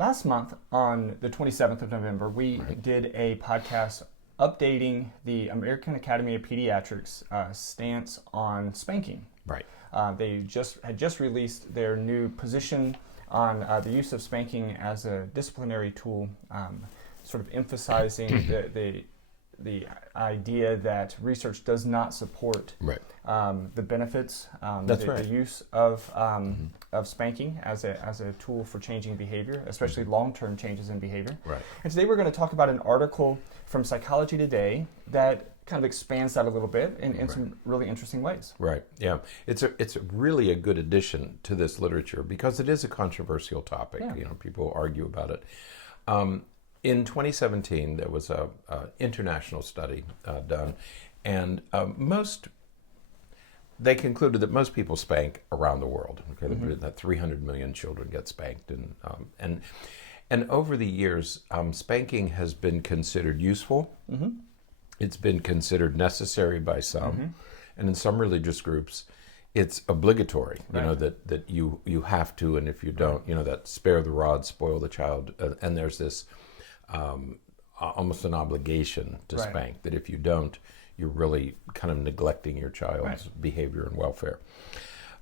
last month on the 27th of November, we did a podcast updating the American Academy of Pediatrics stance on spanking. Right. They had just released their new position on the use of spanking as a disciplinary tool, sort of emphasizing the idea that research does not support the benefits, the use of spanking as a tool for changing behavior, especially long-term changes in behavior. Right. And today we're going to talk about an article from Psychology Today that kind of expands that a little bit in some really interesting ways. Right. Yeah. It's really a good addition to this literature because it is a controversial topic. Yeah. You know, people argue about it. In 2017, there was a international study done, and they concluded that most people spank around the world. Okay, that 300 million children get spanked, and over the years, spanking has been considered useful. It's been considered necessary by some, and in some religious groups, it's obligatory. You know that you have to, and if you don't, you know that spare the rod, spoil the child, and there's this. Almost an obligation to spank, that if you don't, you're really kind of neglecting your child's behavior and welfare.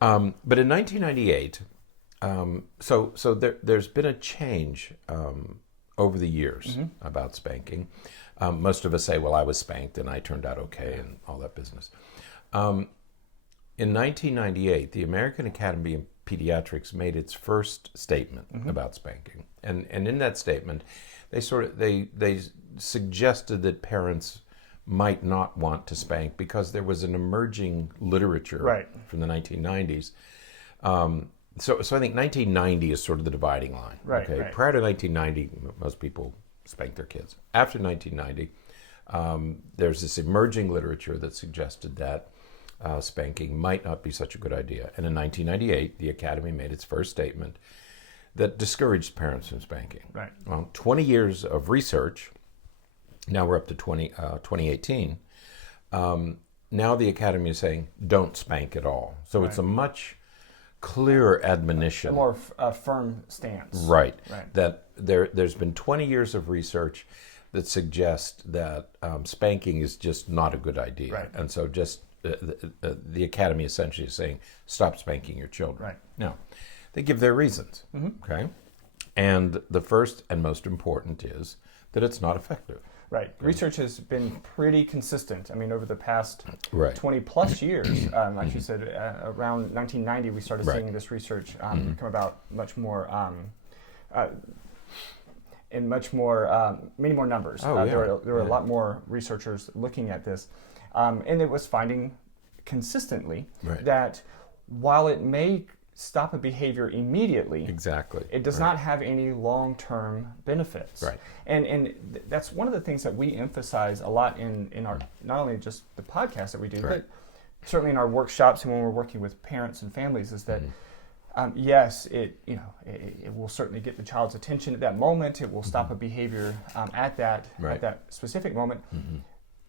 But in 1998, so there's been a change over the years about spanking. Most of us say, well, I was spanked and I turned out okay and all that business. In 1998, the American Academy of Pediatrics made its first statement about spanking. And in that statement, they suggested that parents might not want to spank because there was an emerging literature from the 1990s. So I think 1990 is sort of the dividing line. Prior to 1990, most people spanked their kids. After 1990, there's this emerging literature that suggested that spanking might not be such a good idea. And in 1998, the Academy made its first statement that discouraged parents from spanking. Well, 20 years of research, now we're up to 2018, now the Academy is saying, don't spank at all. So it's a much clearer admonition. A more firm stance. Right. That there's been 20 years of research that suggests that spanking is just not a good idea. And so just the Academy essentially is saying, stop spanking your children. Now, they give their reasons, okay? And the first and most important is that it's not effective. Research has been pretty consistent. I mean, over the past 20 plus years, like you said, around 1990, we started seeing this research come about much more, in many more numbers. There were a lot more researchers looking at this. And it was finding consistently that while it may stop a behavior immediately, it does not have any long-term benefits. And that's one of the things that we emphasize a lot in our, not only just the podcast that we do, but certainly in our workshops and when we're working with parents and families, is that yes, it will certainly get the child's attention at that moment. It will stop a behavior at that specific moment.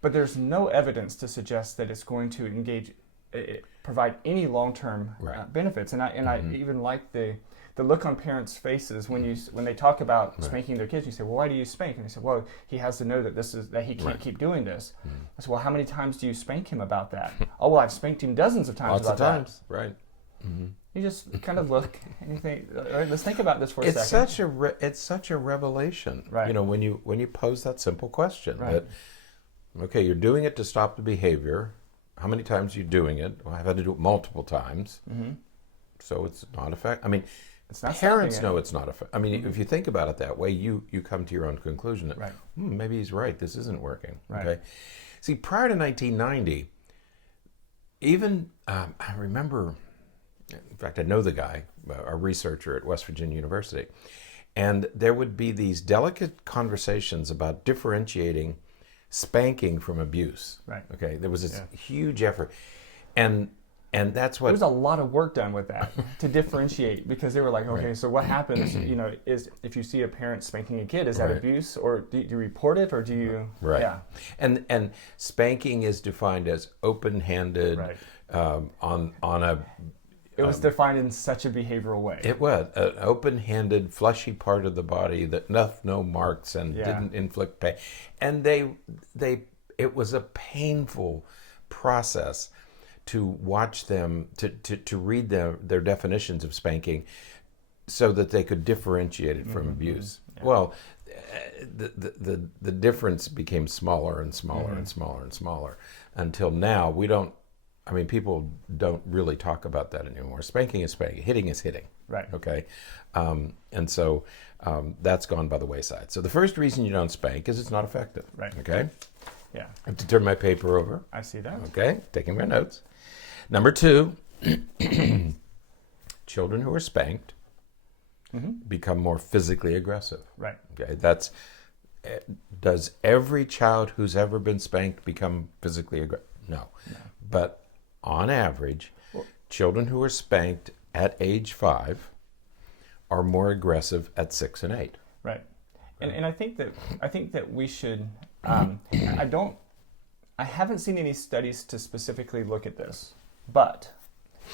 But there's no evidence to suggest that it's going to provide any long-term benefits. And I even like the look on parents' faces when they talk about spanking their kids. You say, well, why do you spank? And they say, well, he has to know that he can't keep doing this. I said, well, how many times do you spank him about that? Oh, well, I've spanked him dozens of times about that. Lots of times, You just kind of look and you think, all right, let's think about this for a second. It's such a revelation, you know, when you pose that simple question that, okay, you're doing it to stop the behavior. How many times are you doing it? Well, I've had to do it multiple times. So it's not effective. I mean, parents know it's not effective. I mean, if you think about it that way, you come to your own conclusion that maybe he's right. This isn't working. Okay. See, prior to 1990, even I remember. In fact, I know the guy, a researcher at West Virginia University, and there would be these delicate conversations about differentiating spanking from abuse. Okay, there was this huge effort, and that's what... There was a lot of work done with that to differentiate, because they were like, okay, so what happens, is if you see a parent spanking a kid, is that abuse, or do you report it, or do you... And spanking is defined as open-handed, on a It was defined in such a behavioral way. It was an open-handed, fleshy part of the body that left no marks and didn't inflict pain. And it was a painful process to watch them, to read their definitions of spanking so that they could differentiate it from abuse. Yeah. Well, the difference became smaller and smaller and smaller and smaller until now people don't really talk about that anymore. Spanking is spanking. Hitting is hitting. Right. Okay. And so that's gone by the wayside. So the first reason you don't spank is it's not effective. Right. Okay. Yeah. I have to turn my paper over. I see that. Okay. Taking my notes. Number 2, children who are spanked become more physically aggressive. Right. Okay. Does every child who's ever been spanked become physically aggressive? No. But on average, children who are spanked at age 5 are more aggressive at 6 and 8. Right. And I think that we should. I haven't seen any studies to specifically look at this, but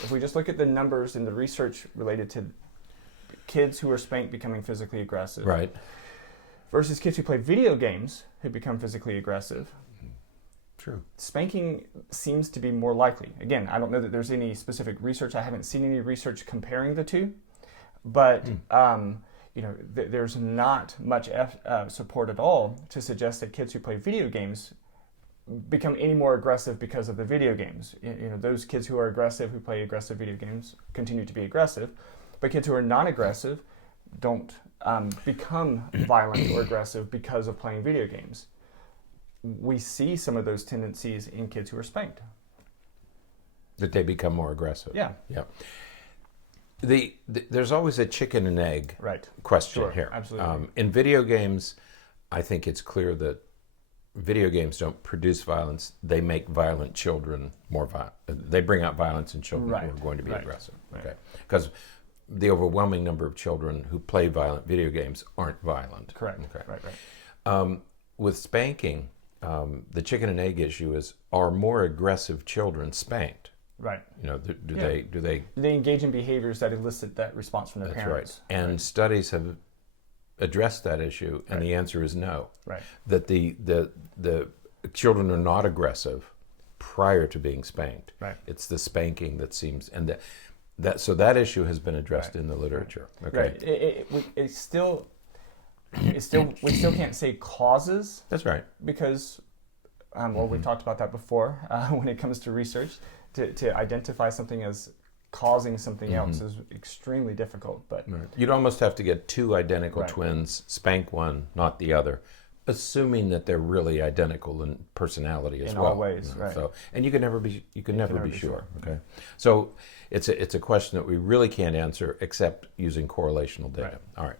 if we just look at the numbers in the research related to kids who are spanked becoming physically aggressive, right, versus kids who play video games who become physically aggressive. True. Spanking seems to be more likely. Again, I don't know that there's any specific research. I haven't seen any research comparing the two, but there's not much support at all to suggest that kids who play video games become any more aggressive because of the video games. Those kids who are aggressive, who play aggressive video games, continue to be aggressive, but kids who are non-aggressive don't become violent or aggressive because of playing video games. We see some of those tendencies in kids who are spanked. That they become more aggressive. Yeah. Yeah. There's always a chicken and egg question here. Absolutely. In video games, I think it's clear that video games don't produce violence. They make violent children more violent. They bring out violence in children who are going to be aggressive. Right. Okay. Because the overwhelming number of children who play violent video games aren't violent. Correct. Okay. Right. With spanking, the chicken and egg issue is: are more aggressive children spanked? Right. Do they engage in behaviors that elicit that response from their parents? Right. And studies have addressed that issue, and the answer is no. Right. That the children are not aggressive prior to being spanked. Right. It's the spanking that seems, and that issue has been addressed in the literature. Okay. Right. We still can't say causes. That's right. Because, we've talked about that before. When it comes to research, to identify something as causing something else is extremely difficult. But you'd almost have to get 2 identical twins, spank one, not the other, assuming that they're really identical in personality as well. In all ways, right? So, and you can never be sure. Okay. So it's a question that we really can't answer except using correlational data. Right. All right.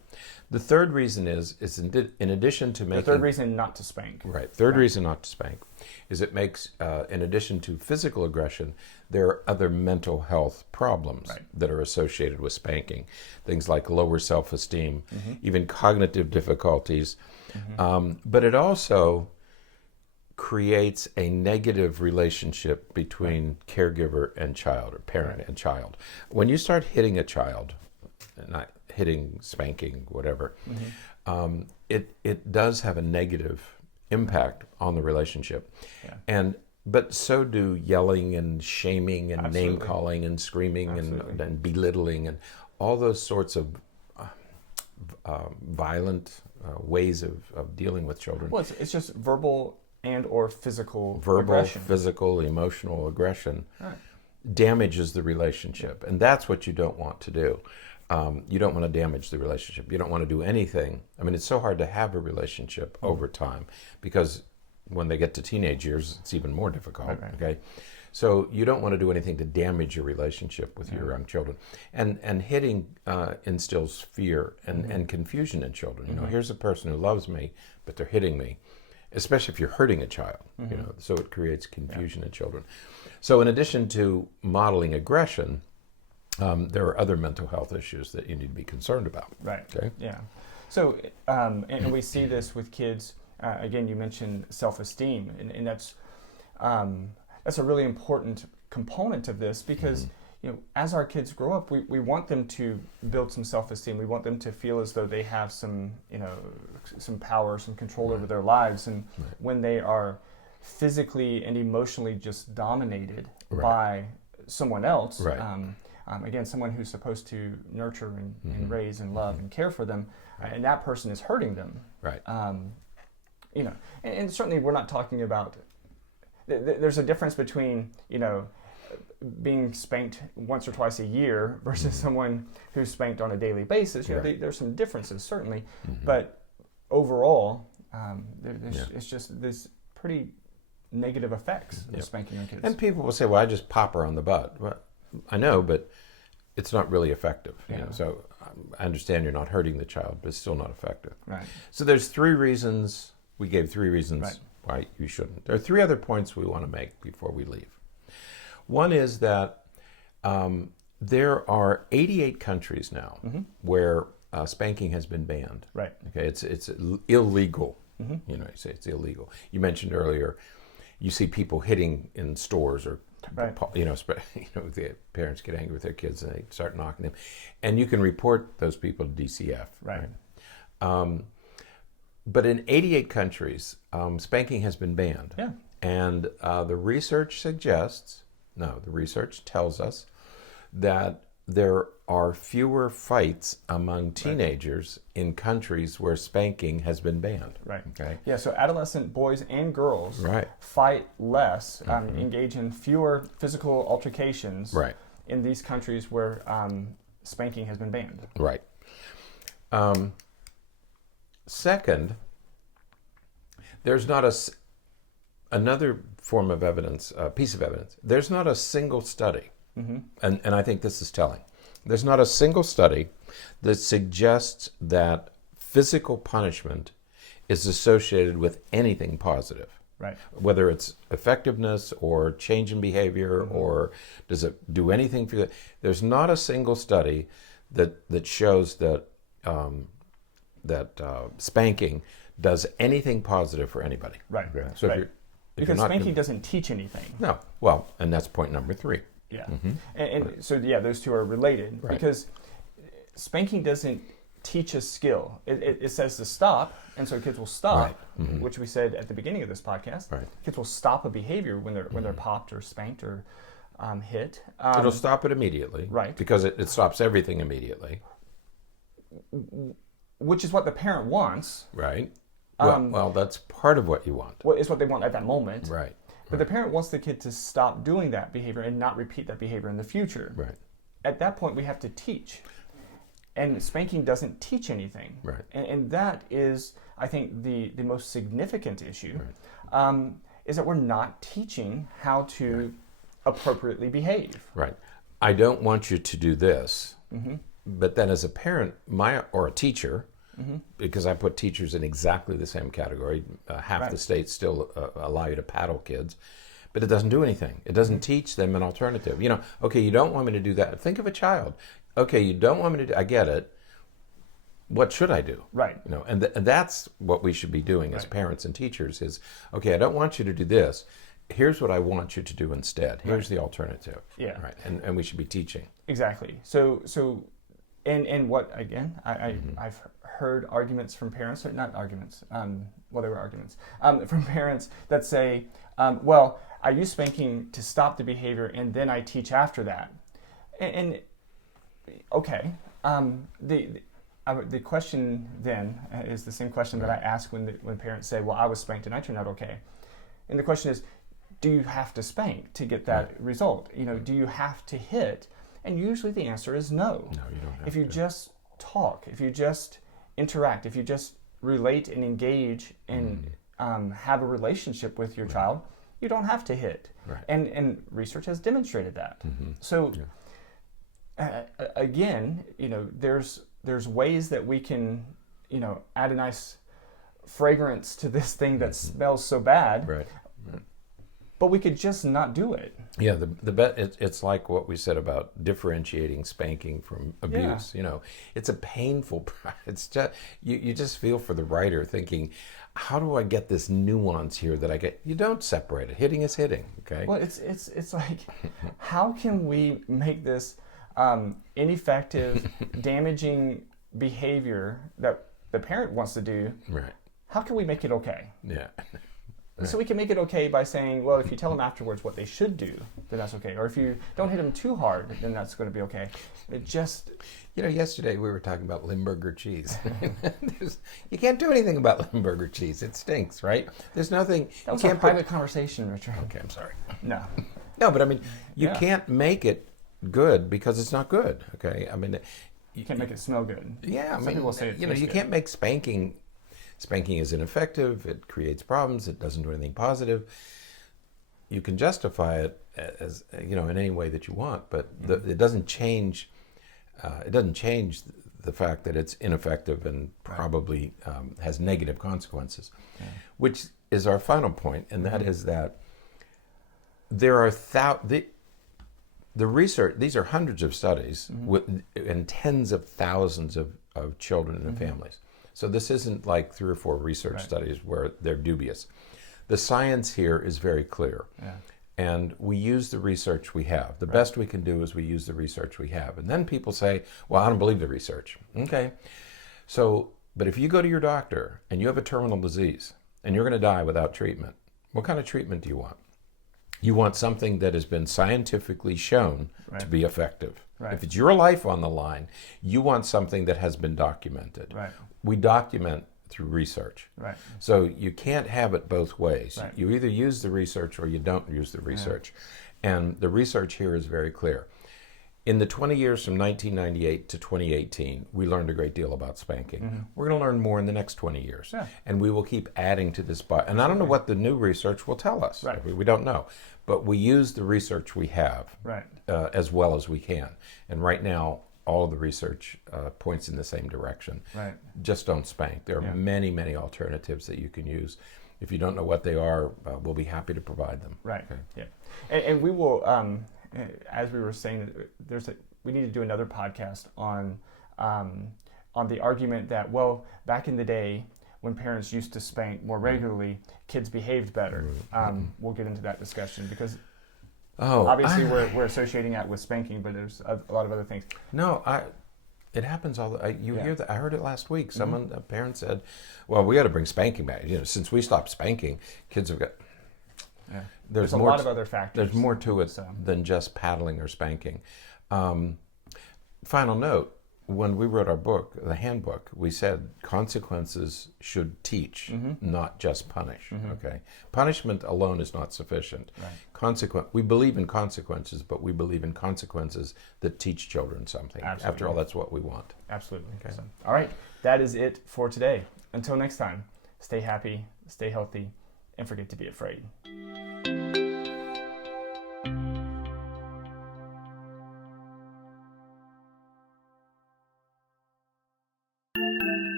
The third reason is in addition to making... The third reason not to spank. Right. Third reason not to spank is it makes, in addition to physical aggression, there are other mental health problems that are associated with spanking. Things like lower self-esteem, even cognitive difficulties. But it also creates a negative relationship between caregiver and child, or parent and child. When you start hitting a child, not hitting, spanking, whatever, it does have a negative impact on the relationship. Yeah. But so do yelling and shaming and name calling and screaming and belittling and all those sorts of violent ways of dealing with children. Well, it's just verbal and or physical aggression. Physical, emotional aggression damages the relationship, and that's what you don't want to do. You don't want to damage the relationship. You don't want to do anything. I mean, it's so hard to have a relationship over time because when they get to teenage years, it's even more difficult. Right. Okay, so you don't want to do anything to damage your relationship with your young children. And hitting instills fear and confusion in children. Here's a person who loves me, but they're hitting me, especially if you're hurting a child. So it creates confusion in children. So in addition to modeling aggression, there are other mental health issues that you need to be concerned about. Right. Okay. Yeah. So, and we see this with kids. Again, you mentioned self-esteem, and that's a really important component of this because as our kids grow up, we want them to build some self-esteem. We want them to feel as though they have some, some power, some control over their lives. And when they are physically and emotionally just dominated by someone else, again, someone who's supposed to nurture and raise and love and care for them, and that person is hurting them. Right. And certainly we're not talking about. There's a difference between being spanked once or twice a year versus someone who's spanked on a daily basis. There's some differences certainly, but overall, it's just this pretty negative effects of spanking on kids. And people will say, "Well, I just pop her on the butt." Well, I know, but it's not really effective. So I understand you're not hurting the child, but it's still not effective. Right. So there's 3 reasons. We gave 3 reasons why you shouldn't. There are 3 other points we want to make before we leave. One is that there are 88 countries now where spanking has been banned. Right. Okay, it's illegal. You say it's illegal. You mentioned earlier, you see people hitting in stores or. Right. The parents get angry with their kids and they start knocking them, and you can report those people to DCF. Right. But in 88 countries, spanking has been banned. Yeah. And the research tells us that there are fewer fights among teenagers in countries where spanking has been banned. Right. Okay. Yeah, so adolescent boys and girls fight less, engage in fewer physical altercations in these countries where spanking has been banned. Right. Second, there's not another form of evidence, piece of evidence. There's not a single study, and I think this is telling. There's not a single study that suggests that physical punishment is associated with anything positive. Right. Whether it's effectiveness or change in behavior or does it do anything for you. There's not a single study that shows that spanking does anything positive for anybody. Right. So if because spanking doesn't teach anything. No. Well, and that's point number 3. Yeah. And so those two are related because spanking doesn't teach a skill. It says to stop, and so kids will stop, which we said at the beginning of this podcast. Right. Kids will stop a behavior when they're popped or spanked or hit. It'll stop it immediately. Right. Because it stops everything immediately. Which is what the parent wants. Right. Well, that's part of what you want. Well, it's what they want at that moment. Right. But the parent wants the kid to stop doing that behavior and not repeat that behavior in the future. Right. At that point, we have to teach. And spanking doesn't teach anything. Right. And that is, I think, the most significant issue, is that we're not teaching how to appropriately behave. Right. I don't want you to do this. But then as a parent, or a teacher, because I put teachers in exactly the same category, half the states still allow you to paddle kids, but it doesn't do anything. It doesn't teach them an alternative. Okay, you don't want me to do that. Think of a child. Okay, you don't want me to do, I get it. What should I do? Right. And that's what we should be doing as parents and teachers is, okay, I don't want you to do this. Here's what I want you to do instead. Here's the alternative. Yeah. Right. And we should be teaching. Exactly. So and what, again, I've heard arguments from parents, or not arguments, they were arguments, from parents that say, well, I use spanking to stop the behavior and then I teach after that. And okay, the question then is the same question that I ask when parents say, well, I was spanked and I turned out okay. And the question is, do you have to spank to get that result? Do you have to hit? And usually the answer is no. No, you don't have to. If you just talk, if you just interact, if you just relate and engage and have a relationship with your child, you don't have to hit. Right. And research has demonstrated that. So again, there's ways that we can, add a nice fragrance to this thing that smells so bad. Right. but we could just not do it. Yeah, it's like what we said about differentiating spanking from abuse. It's a painful. It's just you just feel for the writer, thinking, how do I get this nuance here that I get? You don't separate it. Hitting is hitting. Okay. Well, it's like, how can we make this ineffective, damaging behavior that the parent wants to do? Right. How can we make it okay? Yeah. Right. So we can make it okay by saying, well, if you tell them afterwards what they should do, then that's okay. Or if you don't hit them too hard, then that's going to be okay. It just... yesterday we were talking about Limburger cheese. You can't do anything about Limburger cheese. It stinks, right? There's nothing... That was a private conversation, Richard. Okay, I'm sorry. No. No, but I mean, you can't make it good because it's not good, okay? I mean... You can't make it smell good. Yeah, Some people say it you can't make spanking... Spanking is ineffective, it creates problems, it doesn't do anything positive. You can justify it as in any way that you want, but it doesn't change the fact that it's ineffective and probably has negative consequences. Yeah. Which is our final point, and that is that there are the research, these are hundreds of studies and tens of thousands of children and families. So this isn't like 3 or 4 research studies where they're dubious. The science here is very clear. Yeah. And we use the research we have. The best we can do is we use the research we have. And then people say, well, I don't believe the research. Okay. So, but if you go to your doctor and you have a terminal disease and you're going to die without treatment, what kind of treatment do you want? You want something that has been scientifically shown to be effective. Right. If it's your life on the line, you want something that has been documented. Right. We document through research. Right. So you can't have it both ways. Right. You either use the research or you don't use the research. Yeah. And the research here is very clear. In the 20 years from 1998 to 2018, we learned a great deal about spanking. We're going to learn more in the next 20 years. Yeah. And we will keep adding to this. And I don't know what the new research will tell us. Right. We don't know. But we use the research we have as well as we can. And right now, all of the research points in the same direction. Right. Just don't spank. There are many, many alternatives that you can use. If you don't know what they are, we'll be happy to provide them. Right. Okay. Yeah. And we will, as we were saying, we need to do another podcast on the argument that, well, back in the day when parents used to spank more regularly, kids behaved better. We'll get into that discussion because obviously we're associating that with spanking, but there's a lot of other things. No, it happens all. Hear that? I heard it last week. A parent said, "Well, we got to bring spanking back. Since we stopped spanking, kids have got." Yeah. There's a lot of other factors. There's more to it than just paddling or spanking. Final note. When we wrote our book, the handbook, we said consequences should teach, not just punish. Okay, punishment alone is not sufficient. Right. We believe in consequences, but we believe in consequences that teach children something. Absolutely. After all, that's what we want. Absolutely. Okay. So, all right, that is it for today. Until next time, stay happy, stay healthy, and forget to be afraid.